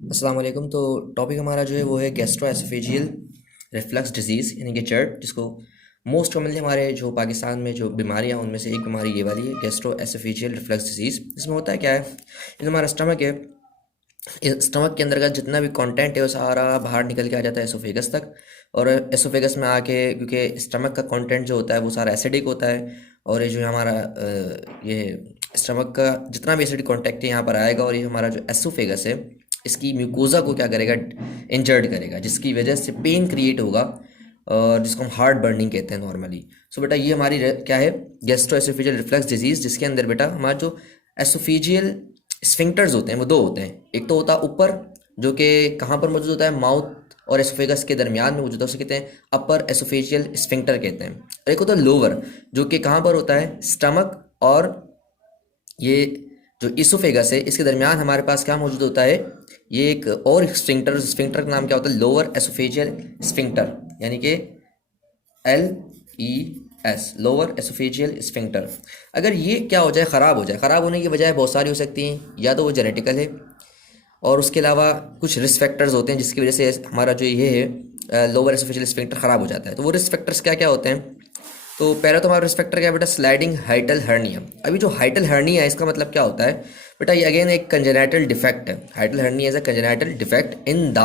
अस्सलाम वालेकुम। तो टॉपिक हमारा जो है वो है गैस्ट्रोएसोफेजियल रिफ्लक्स डिजीज़ यानी कि जर्ड, जिसको मोस्ट कॉमनली हमारे जो पाकिस्तान में जो बीमारियाँ उनमें से एक बीमारी ये वाली है, गैस्ट्रोएसोफेजियल रिफ्लक्स डिजीज़। इसमें होता है क्या है, ये जो हमारा स्टमक है, इस स्टमक के अंदर का जितना भी कंटेंट है वो सारा बाहर निकल के आ जाता है एसोफेगस तक। और एसोफेगस में आके, क्योंकि स्टमक का कंटेंट जो होता है वो सारा एसिडिक होता है, और ये जो हमारा ये स्टमक का जितना भी एसिडिक कॉन्टेक्ट है यहाँ पर आएगा, और ये हमारा जो एसोफेगस है इसकी म्यूकोजा को क्या करेगा, इंजर्ड करेगा, जिसकी वजह से पेन क्रिएट होगा, और जिसको हम हार्ट बर्निंग कहते हैं नॉर्मली। सो बेटा ये हमारी क्या है, गैस्ट्रोएसोफेजियल रिफ्लक्स डिजीज़, जिसके अंदर बेटा हमारा जो एसोफेजियल स्फिंक्टर्स होते हैं वो दो होते हैं। एक तो होता है ऊपर, जो कि कहाँ पर मौजूद होता है, माउथ और एसोफेगस के दरमियान में मौजूद है, उसे कहते हैं अपर एसोफेजियल स्फिंक्टर कहते हैं। और एक होता है लोअर, जो कि कहाँ पर होता है, स्टमक और ये जो इसोफेगस है इसके दरमियान हमारे पास क्या मौजूद होता है, ये एक और स्फिंक्टर। स्फिंक्टर का नाम क्या होता है, लोअर एसोफेजियल स्फिंक्टर, यानी कि LES, लोअर एसोफेजियल स्फिंक्टर। अगर ये क्या हो जाए, ख़राब हो जाए, ख़राब होने की वजह बहुत सारी हो सकती हैं, या तो वो जेनेटिकल है, और उसके अलावा कुछ रिस्क फैक्टर्स होते हैं जिसकी वजह से हमारा जो ये है लोअर एसोफेजियल स्फिंक्टर ख़राब हो जाता है। तो वो रिस्क फैक्टर्स क्या क्या होते हैं, तो पहला तो हमारा रिस्क फैक्टर क्या है बेटा, स्लाइडिंग हाइटल हर्निया। अभी जो हाइटल हर्निया है इसका मतलब क्या होता है बेटा, ये अगेन एक कंजेनाइटल डिफेक्ट है। हाइटल hernia is a congenital defect in the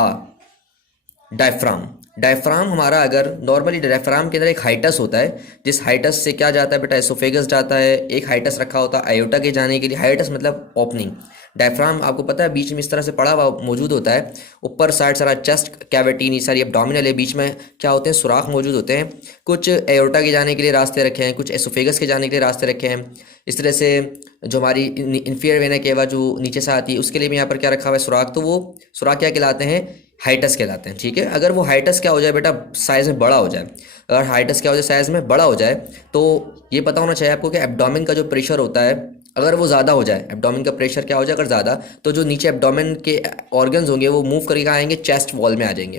diaphragm. Diaphragm हमारा, अगर नॉर्मली डायफ्राम के अंदर एक हाइटस होता है, जिस हाइटस से क्या जाता है बेटा, एसोफेगस जाता है। एक हाइटस रखा होता है आयोटा के जाने के लिए, हाइटस मतलब ओपनिंग। डायफ्राम आपको पता है बीच में इस तरह से पड़ा हुआ मौजूद होता है, ऊपर साइड सारा चेस्ट कैविटी, नहीं सारी एब्डोमिनल है, बीच में क्या होते हैं, सुराख मौजूद होते हैं। कुछ एयोर्टा के जाने के लिए रास्ते रखे हैं, कुछ एसोफेगस के जाने के लिए रास्ते रखे हैं। इस तरह से जो हमारी इन्फीरियर वेना केवा जो नीचे से आती है उसके लिए भी यहाँ पर क्या रखा हुआ है, सुराख। तो वो सुराख क्या कहलाते हैं, हाइटस कहलाते हैं। ठीक है, अगर वो हाइटस क्या हो जाए बेटा, साइज़ में बड़ा हो जाए, अगर हाइटस क्या हो जाए, साइज़ में बड़ा हो जाए, तो ये पता होना चाहिए आपको कि एब्डोमेन का जो प्रेशर होता है, अगर वो ज़्यादा हो जाए, एब्डोमेन का प्रेशर क्या हो जाए अगर ज़्यादा, तो जो नीचे एब्डोमेन के ऑर्गन्स होंगे वो मूव करके कहाँ आएंगे, चेस्ट वॉल में आ जाएंगे।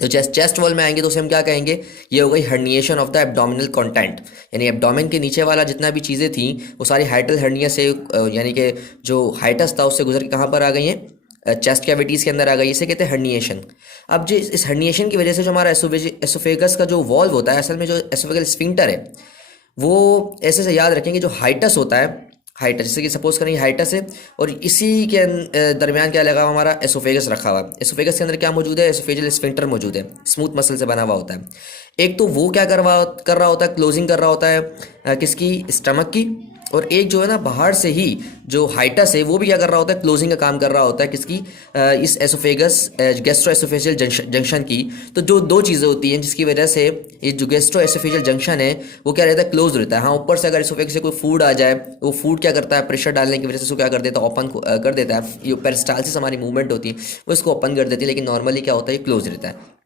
तो चेस्ट वॉल में आएंगे तो उसे हम क्या कहेंगे, ये हो गई herniation of the abdominal content, यानी एब्डोमेन के नीचे वाला जितना भी चीज़ें थी वो सारी हाइटल हर्निया से, यानी कि जो हाइटस था उससे गुजर के कहाँ पर आ गई हैं, चेस्ट कैविटीज़ के अंदर आ गई। इसे कहते हैं हर्निएशन। अब जो इस हर्निएशन की वजह से जो हमारा एसोफेगस का जो वॉल्व होता है, असल में जो एसोफेगल स्फिंक्टर है, वो ऐसे से याद रखेंगे, जो हाइटस होता है, हाइटस जैसे कि सपोज करें हाइटस है, और इसी के दरमियान क्या लगा हुआ, हमारा एसोफेगस रखा हुआ। एसोफेगस के अंदर क्या मौजूद है, एसोफेजियल स्फिंक्टर मौजूद है, स्मूथ मसल से बना हुआ होता है। एक तो वो क्या कर रहा होता है, क्लोजिंग कर रहा होता है किसकी, स्टमक की। और एक जो है ना बाहर से ही जो हाइटस है वो भी क्या कर रहा होता है, क्लोजिंग का काम कर रहा होता है किसकी, इस एसोफेगस गैस्ट्रो एसोफेजियल जंक्शन की। तो जो दो चीज़ें होती हैं जिसकी वजह से ये जो गैस्ट्रो एसोफेजियल जंक्शन है वो क्या रहता है, क्लोज रहता है। हाँ, ऊपर से अगर एसोफेगस से कोई फूड आ जाए, वो फूड क्या करता है, प्रेशर डालने की वजह से उसको क्या कर देता है, ओपन कर देता है। ये पेरिस्टालसिस हमारी मूवमेंट होती है वो इसको ओपन कर देती है, लेकिन नॉर्मली क्या होता है, ये क्लोज रहता है।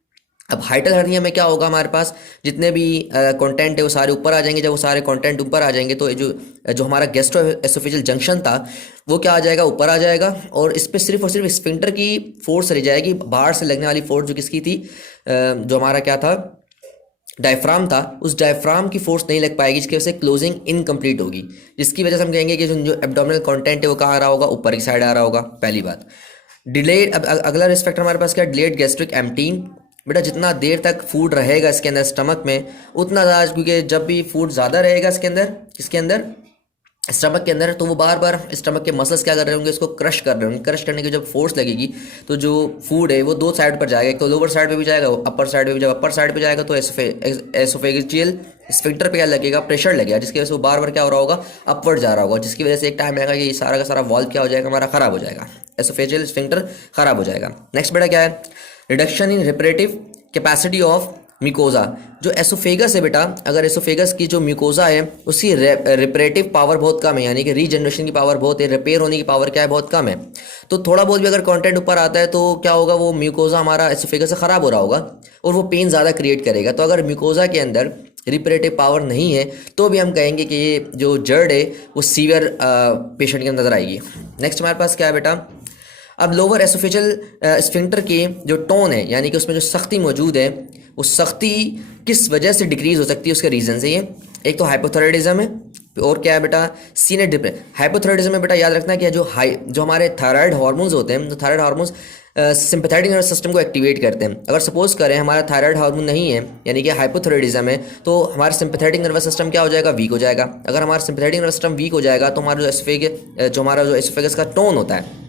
अब हाइटल हर्निया में क्या होगा, हमारे पास जितने भी कंटेंट है वो सारे ऊपर आ जाएंगे। जब वो सारे कंटेंट ऊपर आ जाएंगे तो ये जो जो हमारा गैस्ट्रो एसोफेजियल जंक्शन था वो क्या आ जाएगा, ऊपर आ जाएगा, और इस पर सिर्फ और सिर्फ स्फिंक्टर की फोर्स रह जाएगी, बाहर से लगने वाली फोर्स जो किसकी थी, जो हमारा क्या था, डायफ्राम था, उस डायफ्राम की फोर्स नहीं लग पाएगी, जिसकी वजह से क्लोजिंग इनकम्प्लीट होगी, जिसकी वजह से हम कहेंगे कि जो एब्डोमिनल कंटेंट है वो कहाँ आ रहा होगा, ऊपर की साइड आ रहा होगा। पहली बात। डिलेड, अब अगला रिस्क फैक्टर हमारे पास क्या, डिलेड गैस्ट्रिक एम्पटीन। बेटा जितना देर तक फूड रहेगा इसके अंदर स्टमक में उतना ज़्यादा, क्योंकि जब भी फूड ज़्यादा रहेगा इसके अंदर स्टमक के अंदर, तो वो बार बार स्टमक के मसल्स क्या कर रहे होंगे, इसको क्रश कर रहे होंगे। क्रश करने की जब फोर्स लगेगी तो जो फूड है वो दो साइड पर जाएगा, एक तो लोअर साइड पे भी जाएगा, अपर साइड पे भी। जब अपर साइड पे जाएगा तो एसोफेजियल स्फिंक्टर पे क्या लगेगा, प्रेशर लगेगा, जिसकी वजह से वो बार बार क्या हो रहा होगा, अपवर्ड जा रहा होगा, जिसकी वजह से एक टाइम आएगा कि सारा का सारा वॉल्व क्या हो जाएगा, हमारा खराब हो जाएगा, एसोफेजियल स्फिंक्टर खराब हो जाएगा। नेक्स्ट बेटा क्या है, reduction in reparative capacity of mucosa. जो एसोफेगस है बेटा, अगर एसोफेगस की जो म्यूकोजा है उसकी रिपरेटिव पावर बहुत कम है, यानी कि रीजनरेशन की पावर बहुत है, रिपेयर होने की पावर क्या है, बहुत कम है। तो थोड़ा बहुत भी अगर कंटेंट ऊपर आता है तो क्या होगा, वो म्यूकोजा हमारा एसोफेगस से ख़राब हो रहा होगा और वो पेन ज़्यादा क्रिएट करेगा। तो अगर म्यूकोजा के अंदर रिपरेटिव पावर नहीं है तो भी हम कहेंगे कि ये जो जर्ड है वो सीवियर पेशेंट के अंदर नजर आएगी। नेक्स्ट हमारे पास क्या है बेटा, अब लोअर एसोफेजियल स्फिंक्टर की जो टोन है, यानी कि उसमें जो सख्ती मौजूद है, वो सख्ती किस वजह से डिक्रीज हो सकती है, उसके रीजन से ये, एक तो हाइपोथायराइडिज्म है, और क्या है बेटा, सीनेट डिप्रेशन। हाइपोथायराइडिज्म में बेटा याद रखना कि जो हमारे थायराइड हार्मोन्स होते हैं, तो thyroid hormones sympathetic nervous system को एक्टिवेट करते हैं। अगर सपोज करें हमारा थायराइड हार्मोन नहीं है, यानी कि हाइपोथायराइडिज्म है, तो हमारा सिंपैथेटिक नर्वस सिस्टम क्या हो जाएगा, वीक हो जाएगा। अगर हमारा सिंपैथेटिक नर्वस सिस्टम वीक हो जाएगा तो हमारा जो एसोफेगस का टोन होता है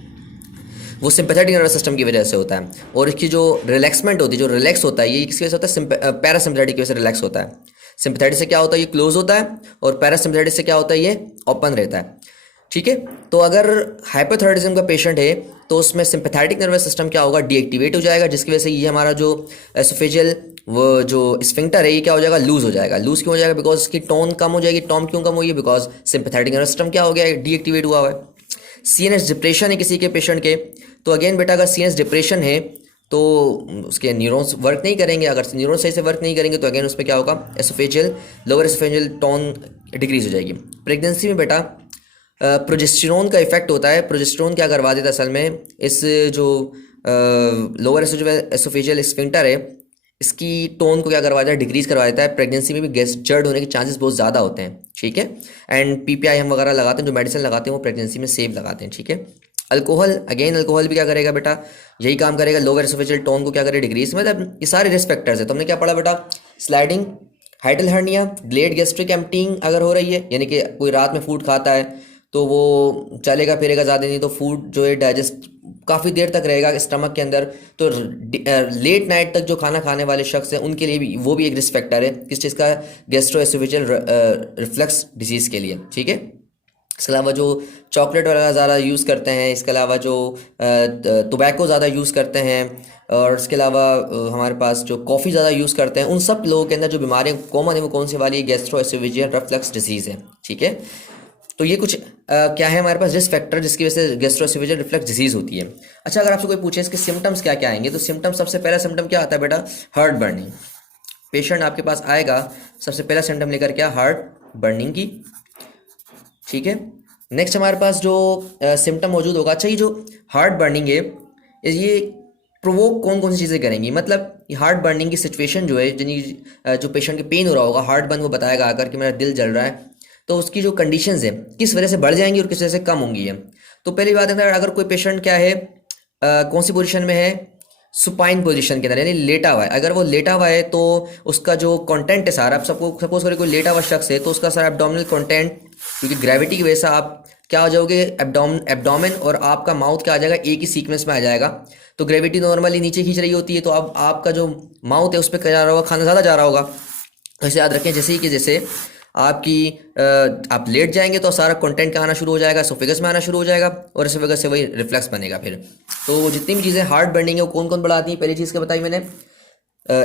वो सिंपैथेटिक नर्वस सिस्टम की वजह से होता है। और इसकी जो रिलैक्समेंट होती है, जो रिलैक्स होता है, ये किसकी वजह से होता है, पैरासिम्पैथेटिक की वजह से रिलैक्स होता है। सिंपैथेटिक से क्या होता है, ये क्लोज होता है, और पैरासिम्पैथेटिक से क्या होता है, ये ओपन रहता है। ठीक है, तो अगर हाइपोथायराइडिज्म का पेशेंट है तो उसमें सिंपैथेटिक नर्वस सिस्टम क्या होगा, डीएक्टिवेट हो जाएगा, जिसकी वजह से ये हमारा जो एसोफेजियल वो जो स्फिंक्टर है ये क्या हो जाएगा, लूज हो जाएगा। लूज क्यों हो जाएगा, बिकॉज इसकी टोन कम हो जाएगी। टोन क्यों कम हुई है, बिकॉज सिंपैथेटिक नर्वस सिस्टम क्या हो गया है, डीएक्टिवेट हुआ है। सीएनएस डिप्रेशन है किसी के पेशेंट के, तो अगेन बेटा अगर सीएनएस डिप्रेशन है तो उसके न्यूरॉन्स वर्क नहीं करेंगे। अगर न्यूरॉन्स सही से वर्क नहीं करेंगे तो अगेन उसमें क्या होगा, oesophageal lower oesophageal tone decrease हो जाएगी। प्रेगनेंसी में बेटा प्रोजेस्टेरोन का इफेक्ट होता है। प्रोजेस्टेरोन क्या करवा देता है असल में, इस जो लोअर एसोफेजियल स्फिंक्टर है इसकी टोन को क्या करवा देता है, डिक्रीज करवा देता है। प्रेगनेंसी में भी गैस जर्ड होने के चांसेस बहुत ज़्यादा होते हैं। ठीक है, एंड पीपीआई हम वगैरह लगाते हैं, जो मेडिसिन लगाते हैं वो प्रेगनेंसी में सेफ लगाते हैं। ठीक है, अल्कोहल, अगेन अल्कोहल भी क्या करेगा बेटा, यही काम करेगा, लोअर एसोफेजियल टोन को क्या करेगा, डिक्रीज। मतलब ये सारे रिस्क फैक्टर्स है। तो हमने क्या पढ़ा बेटा, sliding, hydel hernia, delayed gastric emptying अगर हो रही है, यानी कि कोई रात में फूड खाता है तो वो चलेगा फिरेगा ज़्यादा नहीं, तो फूड जो है डाइजेस्ट काफ़ी देर तक रहेगा स्टमक के अंदर। तो लेट नाइट तक जो खाना खाने वाले शख्स हैं उनके लिए भी वो भी एक रिस्क फैक्टर है, किस चीज़ का, गैस्ट्रोएसोफेजियल रिफ्लक्स डिजीज़ के लिए। ठीक है, इसके अलावा जो चॉकलेट वगैरह ज़्यादा यूज़ करते हैं, इसके अलावा जो टोबैको ज़्यादा यूज़ करते हैं, और इसके अलावा हमारे पास जो कॉफ़ी ज़्यादा यूज़ करते हैं, उन सब लोगों के अंदर जो बीमारियाँ कॉमन है वो कौन सी वाली है, गैस्ट्रोएसोफेजियल रिफ्लक्स डिजीज़ है। ठीक है, तो ये कुछ क्या है हमारे पास रिस्क फैक्टर जिसकी वजह से गैस्ट्रोएसोफेजियल रिफ्लक्स डिजीज़ होती है। अच्छा, अगर आपसे कोई पूछे इसके सिम्टम्स क्या क्या आएंगे, तो सिम्टम्स सबसे पहला सिम्टम क्या आता है बेटा, हार्ट बर्निंग। पेशेंट आपके पास आएगा सबसे पहला सिम्टम लेकर क्या, हार्ट बर्निंग की। ठीक है, नेक्स्ट हमारे पास जो सिम्टम मौजूद होगा, अच्छा ये जो हार्ट बर्निंग है ये प्रोवोक कौन कौन सी चीज़ें करेंगी, मतलब ये हार्ट बर्निंग की सिचुएशन जो है, जो पेशेंट के पेन हो रहा होगा, हार्ट बर्न, वो बताएगा आकर कि मेरा दिल जल रहा है, तो उसकी जो कंडीशंस है किस वजह से बढ़ जाएंगी और किस वजह से कम होंगी है। तो पहली बात है, अगर कोई पेशेंट क्या है, कौन सी पोजीशन में है, सुपाइन पोजीशन के अंदर, यानी लेटा हुआ है। अगर वो लेटा हुआ है तो उसका जो कंटेंट है सारा, सबको सपोज करें कोई लेटा हुआ शख्स है तो उसका सारा एब्डोमिनल कंटेंट, क्योंकि ग्रेविटी की वजह से आप क्या हो जाओगे, एब्डोमेन और आपका माउथ क्या आ जाएगा, एक ही सीक्वेंस में आ जाएगा। तो ग्रेविटी नॉर्मली नीचे खींच रही होती है, तो अब आपका जो माउथ है उस पर क्या जा रहा होगा, खाना ज़्यादा जा रहा होगा। तो इसे याद रखें, जैसे ही कि जैसे आप लेट जाएंगे तो सारा कंटेंट का आना शुरू हो जाएगा, एसोफेगस में आना शुरू हो जाएगा, और एसोफेगस से वही रिफ्लक्स बनेगा फिर। तो जितनी भी चीज़ें हार्ट बर्निंग है वो कौन कौन बढ़ाती हैं, पहली चीज़ क्या बताई मैंने,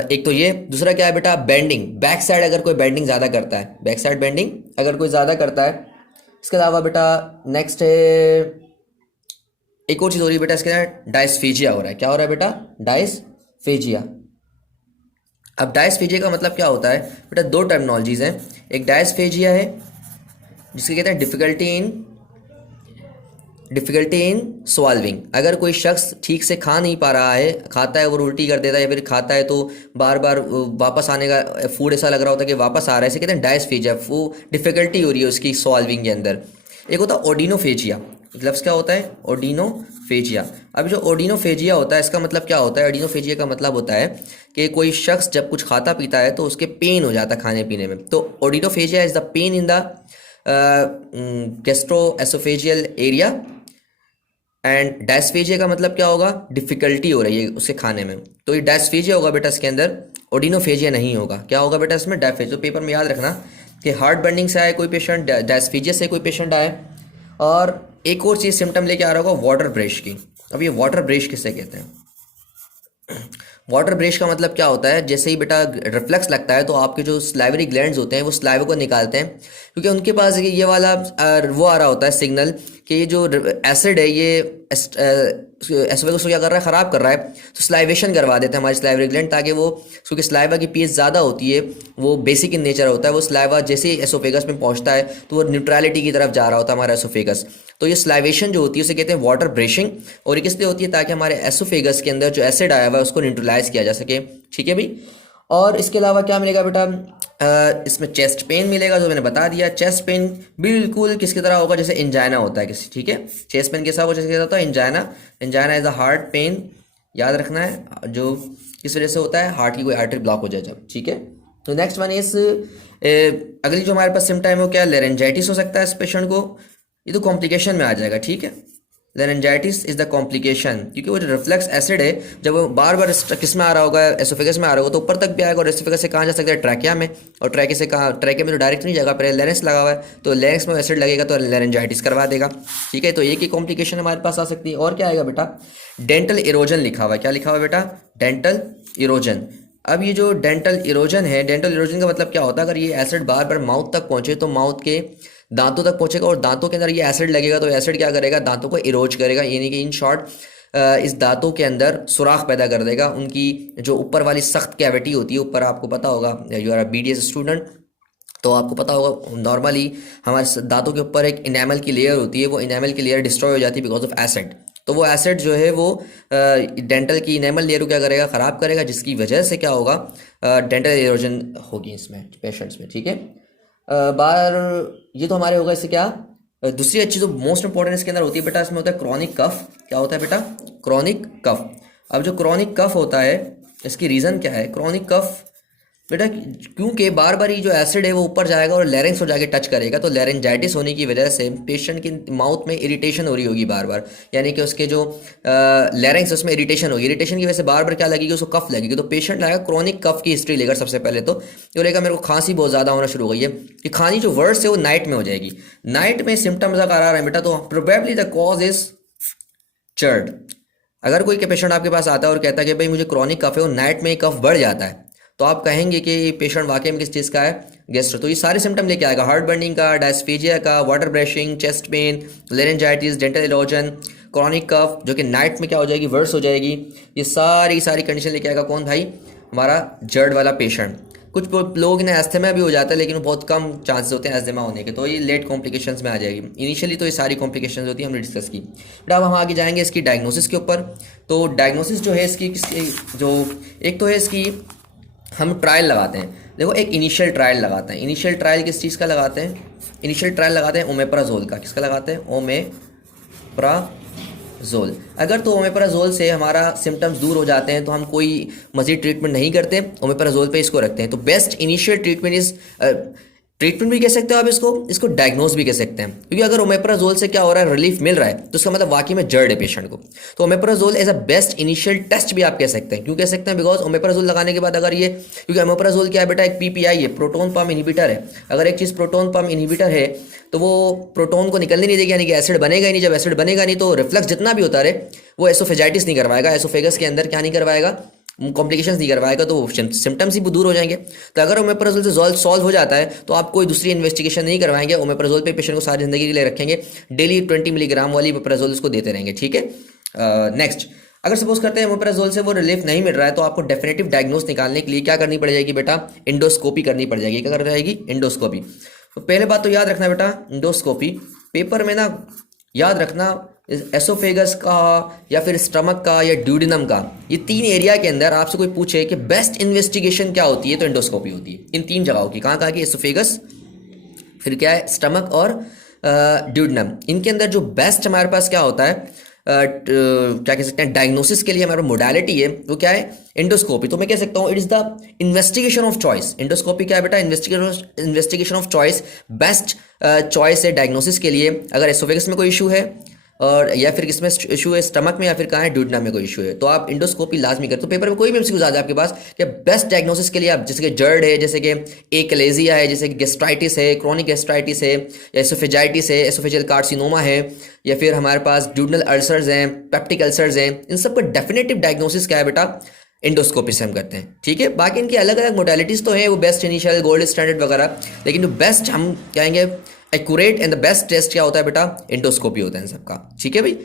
एक तो ये, दूसरा क्या है बेटा, बेंडिंग, बैक साइड अगर कोई बेंडिंग ज़्यादा करता है, बैक साइड बेंडिंग अगर कोई ज़्यादा करता है। इसके अलावा बेटा नेक्स्ट है, एक और चीज़ हो रही है बेटा, इसके अंदर डायस्फेजिया हो रहा है। क्या हो रहा है बेटा, डायस्फेजिया। अब डायस्फेजिया का मतलब क्या होता है बेटा, दो टर्मिनोलॉजीज़ हैं। एक डायस्फेजिया है जिसके कहते हैं डिफ़िकल्टी इन स्वाल्विंग। अगर कोई शख्स ठीक से खा नहीं पा रहा है, खाता है और उल्टी कर देता है, या फिर खाता है तो बार बार वापस आने का फूड ऐसा लग रहा होता है कि वापस आ रहा है, इसे कहते हैं डायस्फेजिया। वो डिफ़िकल्टी हो रही है उसकी स्वाल्विंग के अंदर। एक होता है ओडिनोफेजिया, लफ्ज़ क्या होता है, ओडिनोफेजिया। अब जो ओडिनोफेजिया होता है इसका मतलब क्या होता है, ओडिनोफेजिया का मतलब होता है कि कोई शख्स जब कुछ खाता पीता है तो उसके पेन हो जाता है खाने पीने में। तो odynophagia is the pain in the gastroesophageal area, and dysphagia का मतलब क्या होगा, डिफ़िकल्टी हो रही है उसे खाने में। तो ये डायस्फेजिया होगा बेटा इसके अंदर, ओडिनोफेजिया नहीं होगा। क्या होगा बेटा इसमें, डायस्फेजिया। तो पेपर में याद रखना कि हार्ट बर्निंग से आए कोई पेशेंट, डायस्फेजिया से कोई पेशेंट आए, और एक और चीज़ सिम्टम लेके आ रहा होगा वाटर ब्रेश की। अब ये वाटर ब्रेश किससे कहते हैं, वाटर ब्रेश का मतलब क्या होता है, जैसे ही बेटा रिफ्लेक्स लगता है तो आपके जो स्लाइवरी ग्लैंड्स होते हैं वो स्लाइवा को निकालते हैं, क्योंकि उनके पास ये वाला वो आ रहा होता है सिग्नल कि ये जो एसिड है ये एसोफेगस को क्या कर रहा है, ख़राब कर रहा है। तो स्लाइवेशन करवा देते हैं हमारे स्लाइवरी ग्लैंड, ताकि वो, क्योंकि स्लाइवा की पीएच ज़्यादा होती है, वो बेसिक इन नेचर होता है, वो स्लाइवा जैसे ही एसोफेगस में पहुंचता है तो वो न्यूट्रलिटी की तरफ जा रहा होता है हमारा एसोफेगस। तो ये स्लाइवेशन जो होती है उसे कहते हैं वाटर ब्रेशिंग, और ये किस लिए होती है, ताकि हमारे एसोफेगस के अंदर जो एसिड आया हुआ है उसको न्यूट्रलाइज किया जा सके। ठीक है भाई। और इसके अलावा क्या मिलेगा बेटा, इसमें चेस्ट पेन मिलेगा, जो मैंने बता दिया। चेस्ट पेन बिल्कुल किसकी तरह होगा, जैसे इंजाइना होता है किसी, ठीक है। चेस्ट पेन कैसा होगा, जैसे होता है angina. Angina is a heart pen, याद रखना है, जो किस वजह से होता है, हार्ट की कोई आर्टरी ब्लॉक हो जाए जब, ठीक है। तो नेक्स्ट वन इज, अगली जो हमारे पास सिम्टम है वो क्या, लेरेंजाइटिस हो सकता है इस पेशेंट को। ये तो कॉम्प्लिकेशन में आ जाएगा, ठीक है। लेरेंजाइटिस इज द कॉम्प्लिकेशन, क्योंकि वो जो रिफ्लेक्स एसिड है जब वो बार बार किस में आ रहा होगा, एसोफेगस में आ रहा होगा, तो ऊपर तक भी आएगा, और एसोफेगस से कहाँ जा सकता है, ट्रैकिया में। और ट्रैके से कहाँ, ट्रैके में तो डायरेक्ट नहीं जाएगा, पर लेरेंस लगा हुआ है, तो लेरेंस में एसिड लगेगा तो लेरेंजाइटिस करवा देगा, ठीक है। तो एक ही कॉम्प्लिकेशन हमारे पास आ सकती है। और क्या आएगा बेटा, डेंटल इरोजन लिखा हुआ है, क्या लिखा हुआ है बेटा, डेंटल इरोजन। अब ये जो डेंटल इरोजन है, डेंटल इरोजन का मतलब क्या होता है, अगर ये एसिड बार बार माउथ तक पहुंचे तो माउथ के दांतों तक पहुंचेगा, और दांतों के अंदर ये एसिड लगेगा, तो एसिड क्या करेगा, दांतों को इरोज करेगा, यानी कि इन शॉर्ट इस दांतों के अंदर सुराख पैदा कर देगा। उनकी जो ऊपर वाली सख्त कैविटी होती है, ऊपर आपको पता होगा, you are a BDS student, तो आपको पता होगा नॉर्मली हमारे दांतों के ऊपर एक इनेमल की लेयर होती है, वो इनेमल की लेयर डिस्ट्रॉय हो जाती है बिकॉज ऑफ एसिड। तो वो एसिड जो है वो डेंटल की इनेमल लेयर को क्या करेगा, ख़राब करेगा, जिसकी वजह से क्या होगा, डेंटल इरोजन होगी इसमें पेशेंट्स में, ठीक है। बार ये तो हमारे होगा, इससे क्या, दूसरी अच्छी जो मोस्ट इंपॉर्टेंट इसके अंदर होती है बेटा, इसमें होता है क्रॉनिक कफ। क्या होता है बेटा, क्रॉनिक कफ। अब जो क्रॉनिक कफ होता है, इसकी रीज़न क्या है, क्रॉनिक कफ बेटा, क्योंकि बार बार ये जो एसिड है वो ऊपर जाएगा और लेरेंस को जाके टच करेगा, तो लेरेंजाइटिस होने की वजह से पेशेंट की माउथ में इरिटेशन हो रही होगी बार बार, यानी कि उसके जो लेरेंस उसमें इरिटेशन होगी, इरिटेशन की वजह से बार बार क्या लगेगी, उसको कफ लगेगी। तो पेशेंट लाएगा क्रॉनिक कफ की हिस्ट्री लेकर, सबसे पहले तो ये लेगा मेरे को खांसी बहुत ज़्यादा होना शुरू हो गई है, कि खांसी जो वर्ड्स है वो नाइट में हो जाएगी, नाइट में सिम्टम्स अगर आ रहा है बेटा, तो प्रोबेबली द कॉज इज चर्ड। अगर कोई पेशेंट आपके पास आता है और कहता है कि भाई मुझे क्रॉनिक कफ है और नाइट में कफ बढ़ जाता है, तो आप कहेंगे कि पेशेंट वाकई में किस चीज़ का है, गैस्ट्रो। तो ये सारे सिम्टम लेके आएगा, हार्ट बर्निंग का, डायस्फेजिया का, water brushing, chest pain, laryngitis, dental erosion, chronic cough जो कि नाइट में क्या हो जाएगी, वर्स हो जाएगी। ये सारी कंडीशन लेके आएगा कौन भाई, हमारा जर्ड वाला पेशेंट। कुछ लोग ने एस्थमा भी हो जाता है, लेकिन वो बहुत कम चांसेस होते हैं एस्थमा होने के, तो ये लेट कॉम्प्लिकेशंस में आ जाएगी। इनिशियली तो ये सारी कॉम्प्लिकेशंस होती है, हमने डिस्कस की। बट अब हम आगे जाएंगे इसकी डायग्नोसिस के ऊपर। तो डायग्नोसिस जो है इसकी जो एक तो है इसकी, हम ट्रायल लगाते हैं, देखो एक इनिशियल ट्रायल लगाते हैं। इनिशियल ट्रायल किस चीज़ का लगाते हैं, इनिशियल ट्रायल लगाते हैं ओमेप्राजोल का। किसका लगाते हैं, ओमेप्राजोल। अगर तो ओमेप्राजोल से हमारा सिम्टम्स दूर हो जाते हैं तो हम कोई मजीद ट्रीटमेंट नहीं करते, ओमेप्राजोल पे इसको रखते हैं। तो best initial treatment is, treatment भी कह सकते हो आप इसको डायग्नोज भी कह सकते हैं, क्योंकि अगर ओमेप्राजोल से क्या हो रहा है, रिलीफ मिल रहा है, तो इसका मतलब वाकई में जर्ड है पेशेंट को। तो omeprazole as a best initial test भी आप कह सकते हैं। क्यों कह सकते हैं, बिकॉज ओमेप्राजोल लगाने के बाद अगर ये, क्योंकि ओमेप्राजोल क्या है बेटा, एक पीपीआई है, प्रोटोन पम्प इनहिबिटर है। अगर एक चीज़ प्रोटोन पम्प इनहिबिटर है तो वो प्रोटोन को निकलने नहीं देगी, यानी कि एसिड बनेगा ही नहीं। जब एसिड बनेगा नहीं तो रिफ्लक्स जितना भी होता रहे वो एसोफेजाइटिस नहीं करवाएगा, एसोफेगस के अंदर क्या नहीं करवाएगा, कॉम्प्लिकेशंस नहीं करवाएगा, तो सिम्टम्स ही दूर हो जाएंगे। तो अगर ओमेप्राजोल से सॉल्व हो जाता है तो आप कोई दूसरी इन्वेस्टिगेशन नहीं करवाएंगे, ओमेप्राजोल पे पेशेंट को सारी जिंदगी के लिए रखेंगे, डेली 20 मिलीग्राम वाली ओमेप्राजोल उसको देते रहेंगे, ठीक है। नेक्स्ट, अगर सपोज करते हैं ओमेप्राजोल से वो रिलीफ नहीं मिल रहा है, तो आपको डेफिनेटिव डायग्नोस निकालने के लिए क्या करनी पड़ जाएगी बेटा, इंडोस्कोपी करनी पड़ जाएगी। क्या कर जाएगी, इंडोस्कोपी। तो पहले बात तो याद रखना बेटा, इंडोस्कोपी पेपर में ना याद रखना, एसोफेगस का या फिर स्टमक का या ड्यूडिनम का, ये 3 एरिया के अंदर आपसे कोई पूछे कि बेस्ट इन्वेस्टिगेशन क्या होती है, तो इंडोस्कोपी होती है। इन 3 जगहों की, कहाँ की, एसोफेगस, फिर क्या है स्टमक और ड्यूडिनम। इनके अंदर जो बेस्ट हमारे पास क्या होता है, क्या कह सकते हैं, डायग्नोसिस के लिए हमारा मोडालिटी है वो क्या है, इंडोस्कोपी। तो मैं कह सकता हूँ it is the investigation of choice. Endoscopy क्या है बेटा, investigation of choice, best choice है डायग्नोसिस के लिए। अगर एसोफेगस में कोई इशू है और या फिर किसमें इशू है, स्टमक में या फिर कहाँ है, ड्यूडिनम में कोई इशू है, तो आप इंडोस्कोपी लाजमी करें। तो पेपर में कोई भी एमसीक्यू आ जाए आपके पास कि बेस्ट डायग्नोसिस के लिए आप, जैसे कि जर्ड है, जैसे कि एकलेजिया है, जैसे कि गेस्ट्राइटिस है, क्रोनिक गेस्ट्राइटिस है, या एसोफेजाइटिस है, एसोफेजियल कार्सिनोमा है, या फिर हमारे पास ड्यूडनल अल्सर्स हैं, पेप्टिक अल्सर्स हैं, इन सब का डेफिनेटिव डायग्नोसिस क्या है बेटा, इंडोस्कोपी से हम करते हैं, ठीक है। बाकी इनकी अलग अलग मोडालिटीज़ तो है, वो बेस्ट इनिशियल, गोल्ड स्टैंडर्ड वगैरह, लेकिन जो बेस्ट हम कहेंगे accurate and the best test क्या होता है बेटा, इंडोस्कोपी होता है इन सबका, ठीक है भाई।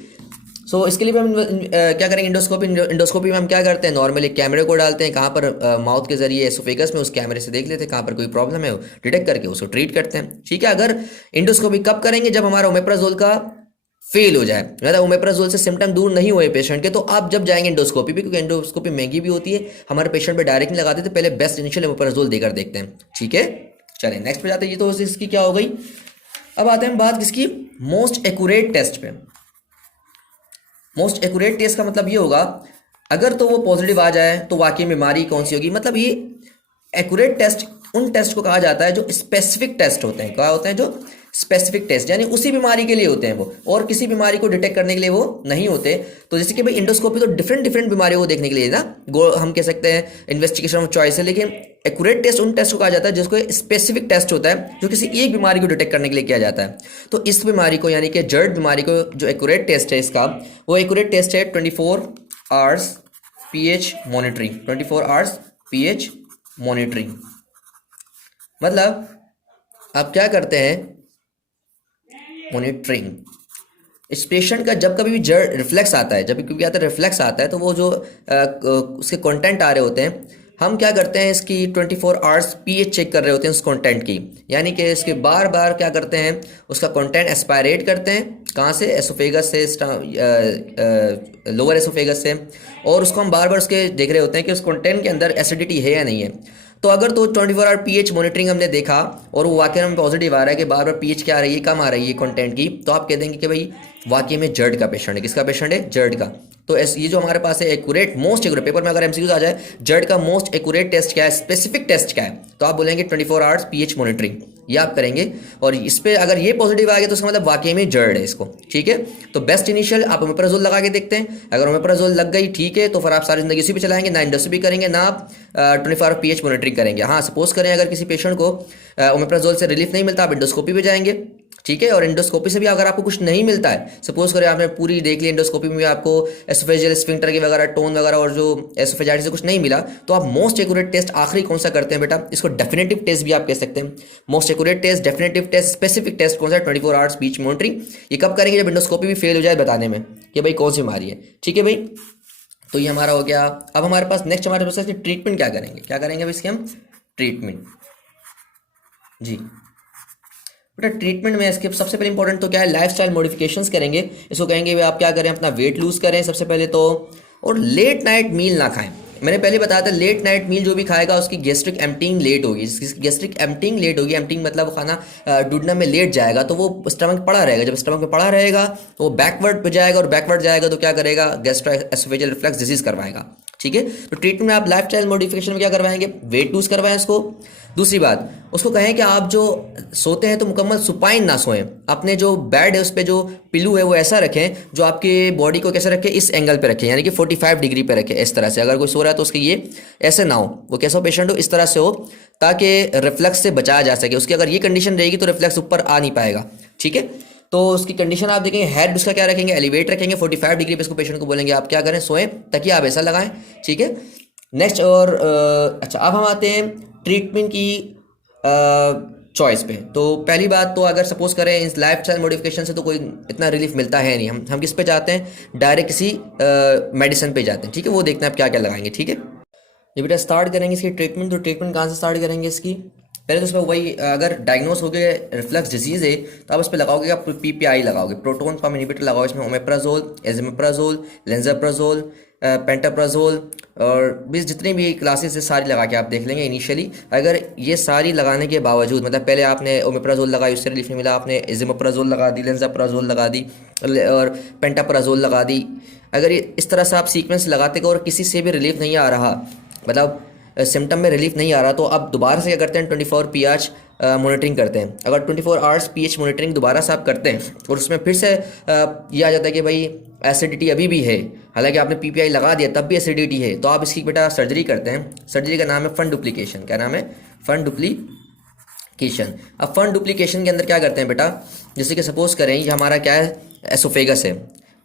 सो इसके लिए भी हम क्या करेंगे, इंडोस्कोपी में हम क्या करते हैं, नॉर्मली कैमरे को डालते हैं, कहाँ पर माउथ के जरिए एसोफेगस में, उस कैमरे से देख लेते हैं कहाँ पर कोई प्रॉब्लम है, डिटेक्ट करके उसको ट्रीट करते हैं, ठीक है। अगर इंडोस्कोपी कब करेंगे, जब हमारा ओमेप्राजोल का फेल हो जाए, मतलब ओमेप्राजोल से सिम्टम दूर नहीं हुए पेशेंट के, तो आप जब जाएंगे एंडोस्कोपी भी, क्योंकि एंडोस्कोपी महंगी भी होती है, हमारे पेशेंट पे डायरेक्ट नहीं लगाते, तो पहले बेस्ट इनिशियल ओमेप्राजोल देकर देखते हैं। ठीक है, चलिए नेक्स्ट पे जाते हैं। ये तो इसकी क्या हो गई। अब आते हैं बात किसकी, मोस्ट एक्यूरेट टेस्ट पे। मोस्ट एक्यूरेट टेस्ट का मतलब ये होगा, अगर तो वो पॉजिटिव आ जाए तो वाकई बीमारी कौन सी होगी। मतलब ये एक्यूरेट टेस्ट उन टेस्ट को कहा जाता है जो स्पेसिफिक टेस्ट होते हैं। क्या होते हैं, जो स्पेसिफिक टेस्ट, यानी उसी बीमारी के लिए होते हैं वो, और किसी बीमारी को डिटेक्ट करने के लिए वो नहीं होते। तो जैसे कि भाई इंडोस्कोपी तो डिफरेंट डिफरेंट बीमारियों को देखने के लिए ना, हम कह सकते हैं इन्वेस्टिगेशन ऑफ चॉइस है, लेकिन एक्यूरेट टेस्ट उन टेस्ट को कहा जाता है जिसको स्पेसिफिक टेस्ट होता है, जो किसी एक बीमारी को डिटेक्ट करने के लिए किया जाता है। तो इस बीमारी को, यानी कि जर्ड बीमारी को, जो एक्यूरेट टेस्ट है इसका, वो एक्यूरेट टेस्ट है 24 hours pH monitoring. 24 hours pH monitoring मतलब आप क्या करते हैं, मॉनिटरिंग। इस पेशेंट का जब कभी भी जर्ड रिफ्लेक्स आता है, जब कभी आता है रिफ्लेक्स आता है, तो वो जो उसके कंटेंट आ रहे होते हैं, हम क्या करते हैं, इसकी 24 आवर्स पीएच चेक कर रहे होते हैं उस कंटेंट की, यानी कि इसके बार बार क्या करते हैं, उसका कंटेंट एस्पायरेट करते हैं। कहाँ से, एसोफेगस से, लोअर एसोफेगस से, और उसको हम बार बार उसके देख रहे होते हैं कि उस कंटेंट के अंदर एसिडिटी है या नहीं है। तो अगर तो 24 आवर पीएच मॉनिटरिंग हमने देखा और वो वाकई में पॉजिटिव आ रहा है कि बार बार पीएच क्या आ रही है, कम आ रही है कंटेंट की, तो आप कह देंगे कि भाई वाकई में जर्ड का पेशेंट है। किसका पेशेंट है, जर्ड का। तो ये जो हमारे पास है एक्यूरेट, मोस्ट एक्यूरेट, पेपर में अगर एमसीक्यूज आ जाए जर्ड का मोस्ट एक्यूरेट टेस्ट क्या है, स्पेसिफिक टेस्ट क्या है, तो आप बोलेंगे 24 आवर्स पीएच मॉनिटरिंग, ये आप करेंगे। और इस पे अगर ये पॉजिटिव आ गया तो इसका मतलब वाकई में जर्ड है इसको। ठीक है, तो बेस्ट इनिशियल आप ओमेप्राजोल लगा के देखते हैं। अगर ओमेप्राजोल लग गई, ठीक है, तो फिर आप सारी जिंदगी उसी पे चलाएंगे, ना इंडोस्कोपी करेंगे, ना आप 24 आवर पीएच मॉनिटरिंग करेंगे। हाँ, सपोज करें अगर किसी पेशेंट को ओमेप्राजोल से रिलीफ नहीं मिलता, आप इंडोस्कोपी पे जाएंगे। ठीक है, और इंडोस्कोपी से भी अगर आपको कुछ नहीं मिलता है, सपोज करें आपने पूरी देख ली, इंडोस्कोपी में भी आपको एसोफेजियल स्फिंक्टर के वगैरह, टोन वगैरह और जो एसोफेजाइटिस से कुछ नहीं मिला, तो आप मोस्ट एक्यूरेट टेस्ट आखिरी कौन सा करते हैं बेटा, इसको डेफिनेटिव टेस्ट भी आप कह सकते हैं। Most accurate test, definitive test, specific test कौन सा है, 24 आवर्स पीएच मॉनिटरिंग। ये कब करेंगे, जब इंडोस्कोपी भी फेल हो जाए बताने में कि भाई कौन सी बीमारी है। ठीक है भाई, तो ये हमारा हो गया। अब हमारे पास नेक्स्ट हमारे पास ट्रीटमेंट क्या करेंगे, क्या करेंगे अब इसके हम ट्रीटमेंट। जी बेटा, ट्रीटमेंट में इसके सबसे पहले इंपॉर्टेंट तो क्या है, लाइफस्टाइल मॉडिफिकेशंस करेंगे। इसको कहेंगे भाई आप क्या करें, अपना वेट लूज करें सबसे पहले तो, और लेट नाइट मील ना खाएं। मैंने पहले बताया था लेट नाइट मील जो भी खाएगा उसकी गैस्ट्रिक एम्प्टिंग लेट होगी। गैस्ट्रिक एम्प्टिंग लेट होगी, एम्प्टिंग मतलब खाना डूडनम में लेट जाएगा, तो वो स्टमक पड़ा रहेगा। जब स्टमक में पड़ा रहेगा तो वो बैकवर्ड पे जाएगा, और बैकवर्ड जाएगा तो क्या करेगा, गैस्ट्रोएसोफेजियल रिफ्लक्स डिजीज करवाएगा। ठीक है, तो ट्रीटमेंट में आप लाइफस्टाइल मॉडिफिकेशन में क्या करवाएंगे, वेट लूज करवाएं उसको। दूसरी बात, उसको कहें कि आप जो सोते हैं तो मुकम्मल सुपाइन ना सोएं, अपने जो बेड है उस पर जो पिल्लू है वो ऐसा रखें, जो आपके बॉडी को कैसे रखें, इस एंगल पे रखें, यानी कि 45 डिग्री पे रखें, इस तरह से। अगर कोई सो रहा है तो उसके ये ऐसे ना हो, वो कैसा पेशेंट हो, इस तरह से हो, ताकि रिफ्लक्स से बचाया जा सके। उसकी अगर ये कंडीशन रहेगी तो रिफ्लक्स ऊपर आ नहीं पाएगा। ठीक है, तो उसकी कंडीशन आप देखेंगे, हेड उसका क्या रखेंगे, एलिवेट रखेंगे 45 डिग्री पे। इसको पेशेंट को बोलेंगे आप क्या करें, सोएं, ताकि आप ऐसा लगाएं। ठीक है, नेक्स्ट। और अच्छा, अब हम आते हैं ट्रीटमेंट की चॉइस पे। तो पहली बात तो अगर सपोज करें इस लाइफ स्टाइल मॉडिफिकेशन से तो कोई इतना रिलीफ मिलता है नहीं, हम किस पे जाते हैं, डायरेक्ट किसी मेडिसिन पे जाते हैं। ठीक है, वो देखते हैं आप क्या क्या लगाएंगे। ठीक है, ये बेटा स्टार्ट करेंगे इसकी ट्रीटमेंट। तो ट्रीटमेंट कहाँ से स्टार्ट करेंगे इसकी, पहले तो उसमें वही, अगर डायग्नोस हो गया रिफ्लक्स डिजीज़ है तो आप उस पर लगाओगे, आप पीपीआई लगाओगे, प्रोटोन पंप इनहिबिटर लगाओ। इसमें ओमेप्राजोल, एजिमेप्राजोल, लेंजाप्राजोल, पेंटाप्राजोल और भी जितनी भी क्लासेस है सारी लगा के आप देख लेंगे इनिशियली। अगर ये सारी लगाने के बावजूद, मतलब पहले आपने ओमेप्राजोल लगाई, उससे रिलीफ नहीं मिला, आपने एजिमेप्राजोल लगा दी, लेंजाप्राजोल लगा दी और पेंटाप्राजोल लगा दी, अगर ये इस तरह से आप सीक्वेंस लगाते गए और किसी से भी रिलीफ नहीं आ रहा, मतलब सिम्टम में रिलीफ नहीं आ रहा, तो आप दोबारा से क्या करते हैं, 24 पीएच मॉनिटरिंग करते हैं। अगर 24 आवर्स पीएच मॉनिटरिंग दोबारा से आप करते हैं और उसमें फिर से ये आ जाता है कि भाई एसिडिटी अभी भी है, हालांकि आपने पीपीआई लगा दिया तब भी एसिडिटी है, तो आप इसकी बेटा सर्जरी करते हैं। सर्जरी का नाम है फन डुप्लीकेशन। क्या नाम है, फन डुप्लीकेशन। अब फन डुप्लीकेशन के अंदर क्या करते हैं बेटा, जैसे कि सपोज करें ये हमारा क्या है, एसोफेगस है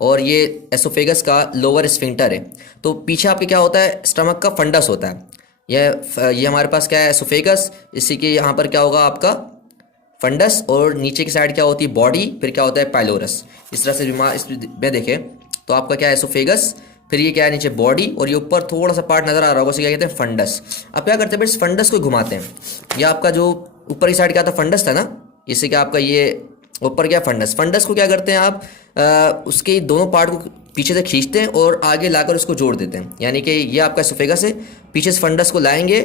और ये एसोफेगस का लोअर स्फिंक्टर है, तो पीछे आपके क्या होता है, स्टमक का फंडस होता है। ये हमारे पास क्या है, एसोफेगस, इसी के यहाँ पर क्या होगा आपका फंडस, और नीचे की साइड क्या होती है, बॉडी, फिर क्या होता है पाइलोरस। इस तरह से बीमार इसमें देखें तो आपका क्या है, एसोफेगस, फिर ये क्या है नीचे बॉडी, और ये ऊपर थोड़ा सा पार्ट नजर आ रहा होगा उसे क्या कहते हैं, फंडस। अब क्या करते हैं, इस फंडस को घुमाते हैं। ये आपका जो ऊपर की साइड क्या था, फंडस था ना, इससे क्या आपका ये ऊपर क्या फंडस, फंडस को क्या करते हैं आप उसके दोनों पार्ट को पीछे से खींचते हैं और आगे लाकर उसको जोड़ देते हैं, यानी कि ये आपका एसोफेगस है, पीछे से फंडस को लाएंगे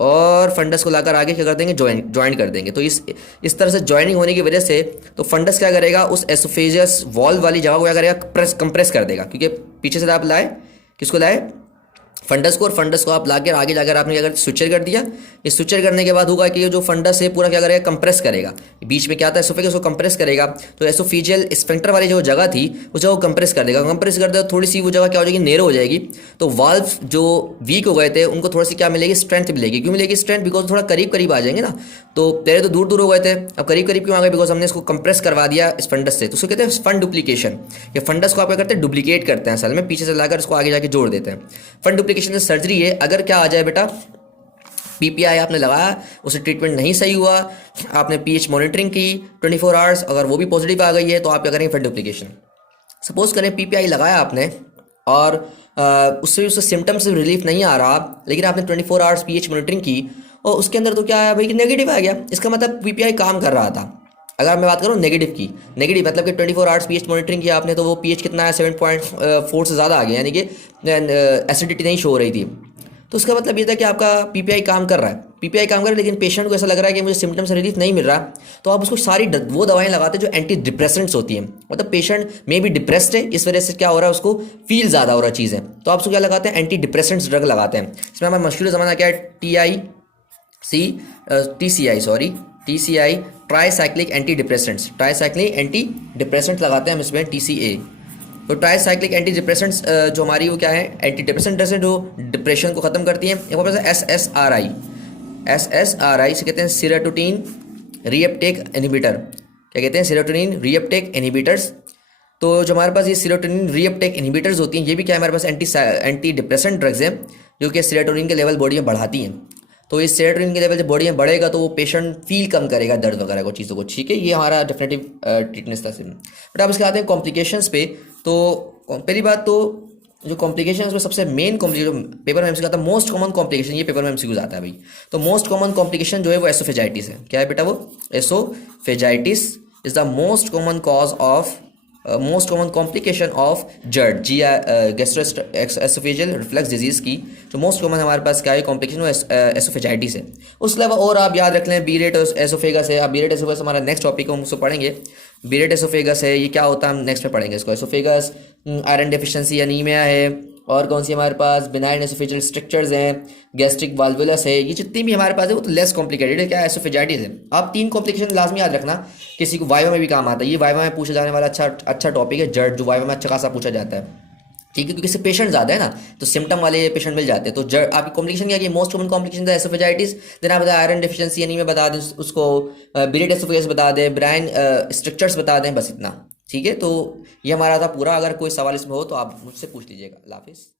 और फंडस को लाकर आगे क्या कर देंगे, ज्वाइन कर देंगे। तो इस तरह से ज्वाइनिंग होने की वजह से तो फंडस क्या करेगा, उस एसोफेजियस वॉल वाली जगह को क्या करेगा, कंप्रेस कर देगा, क्योंकि पीछे से आप लाए, किसको लाए, फंडस को, और फंडस को आप लाकर आगे जाकर आपने क्या कर स्विचर कर दिया। ये स्विचर करने के बाद होगा कि ये जो फंडस है पूरा क्या करेगा, कंप्रेस करेगा, बीच में क्या था एसोफेगस को कंप्रेस करेगा। तो एसोफेजियल स्फिंक्टर वाली जो जगह थी उस जगह को कंप्रेस कर देगा, कंप्रेस कर देगा, थोड़ी सी वो जगह क्या हो जाएगी, नेरो हो जाएगी। तो वाल्व जो वीक हो गए थे उनको थोड़ी सी क्या मिलेगी, स्ट्रेंथ मिलेगी। क्यों मिलेगी स्ट्रेंथ, बिकॉज थोड़ा करीब करीब आ जाएंगे ना। तो पहले तो दूर दूर हो गए थे, अब करीब करीब क्यों आ गए, बिकॉज हमने इसको कंप्रेस करवा दिया इस फंडस से। तो उसको कहते हैं फंड डुप्लीकेशन। ये फंडस को आप क्या करते हैं, डुप्लीकेट करते हैं असल में, पीछे से लाकर इसको आगे जाके जोड़ देते हैं। फंड डुप्लीकेशन से सर्जरी है, अगर क्या आ जाए बेटा, पीपीआई आपने लगाया, उसे ट्रीटमेंट नहीं सही हुआ, आपने पीएच मॉनिटरिंग की 24 आवर्स, अगर वो भी पॉजिटिव आ गई है तो आप क्या करेंगे, फंड डुप्लीकेशन। सपोज करें पीपीआई लगाया आपने और उससे सिम्टम्स से रिलीफ नहीं आ रहा, लेकिन आपने 24 आवर्स पीएच मॉनिटरिंग की और उसके अंदर तो क्या आया भाई कि नेगेटिव आ गया, इसका मतलब पीपीआई काम कर रहा था। अगर मैं बात करूँ नेगेटिव की, नेगेटिव मतलब कि 24 आवर्स पीएच मॉनिटरिंग किया आपने, तो वो पीएच कितना है, 7.4 से ज़्यादा आ गया, यानी कि एसिडिटी नहीं शो हो रही थी। तो उसका मतलब ये था कि आपका पीपीआई काम कर रहा है, पीपीआई काम कर रहा है, लेकिन पेशेंट को ऐसा लग रहा है कि मुझे सिम्टम से रिलीफ नहीं मिल रहा, तो आप उसको सारी वो दवाएं लगाते हैं जो एंटी डिप्रेसेंट्स होती हैं। मतलब पेशेंट में भी डिप्रेस्ड है, इस वजह से क्या हो रहा है, उसको फील ज़्यादा हो रहा है चीज़ें, तो आप उसको क्या लगाते हैं, एंटी डिप्रेसेंट्स ड्रग लगाते हैं। इसमें हमारा मशहूर ज़माना क्या है, TCI tricyclic anti depressants, tricyclic anti depressants लगाते हैं हम इसमें, TCA। तो ट्राईसाइक्लिक एंटी डिप्रेसेंट्स जो हमारी वो क्या है, एंटी डिप्रेसेंट ड्रग्स हैं जो डिप्रेशन को ख़त्म करती हैं। एक बार SSRI से कहते हैं सीरोटोनिन रीअपटेक इनहिबिटर, क्या कहते हैं, सीरोटोनिन रीअपटेक इनहिबिटर्स। तो जो हमारे पास ये सीरोटोनिन रीअपटेक इनहिबिटर्स होती हैं, ये भी क्या है, हमारे पास एंटी डिप्रेसेंट ड्रग्स हैं जो कि सीरोटोनिन के लेवल बॉडी में बढ़ाती हैं। तो इस सेरोटोनिन के लेवल जब बॉडी में बढ़ेगा तो वो पेशेंट फील कम करेगा दर्द वगैरह को, चीज़ों को, ठीक है। ये हमारा डेफिनेटिव ट्रीटमेंट था। बट आप इसके आते हैं कॉम्प्लिकेशंस पे। तो पहली बात तो जो कॉम्प्लिकेशन उसमें सबसे मेन कॉम्प्लिकेशन पेपर में एमसीक्यू आता है, मोस्ट कॉमन कॉम्प्लिकेशन, ये पेपर में एमसीक्यू आता है भाई। तो मोस्ट कॉमन कॉम्प्लिकेशन जो है वो एसोफेजाइटिस है। क्या है बेटा वो, oesophagitis is the most common cause of most common complication of GERD gastroesophageal reflux disease की जो मोस्ट कॉमन हमारे पास क्या है कॉम्प्लिकेशन, वो एसोफेजाइटिस है। उसके अलावा और आप याद रख लें बीरेट एसोफेगस है। अब बीरेट एसोफेगस हमारा नेक्स्ट टॉपिक हम उसको पढ़ेंगे। बीरेट एसोफेगस है, ये क्या होता है हम नेक्स्ट में पढ़ेंगे इसको। एसोफेगस आयरन डेफिशिएंसी एनीमिया है, और कौन सी हमारे पास बिनाइन एसोफेजियल स्ट्रक्चर्स हैं, गैस्ट्रिक वाल्वुलस है, ये जितनी भी हमारे पास है वो तो लेस कॉम्प्लिकेटेड है। क्या एसोफेजाइटिस है। आप 3 कॉम्प्लिकेशन लाजमी याद रखना, किसी को वाइवा में भी काम आता है, ये वाइवा में पूछा जाने वाला अच्छा टॉपिक है जर्ड, जो वाइवा में अच्छा खासा पूछा जाता है, ठीक है, क्योंकि इससे पेशेंट ज़्यादा है ना, तो सिम्टम वाले पेशेंट मिल जाते हैं। तो जर्ड आपकी कॉम्प्लिकेशन क्या है, मोस्ट कॉमन कॉम्प्लिकेशन था एसोफेजाइटिस, देन आप बता आयरन डेफिशिएंसी एनीमिया बता दें उसको, बीरेट एसोफेगस बता दें, ब्राइन स्ट्रक्चर्स बता दें, बस इतना, ठीक है। तो ये हमारा था पूरा। अगर कोई सवाल इसमें हो तो आप मुझसे पूछ लीजिएगा। अल्लाह हाफिज़।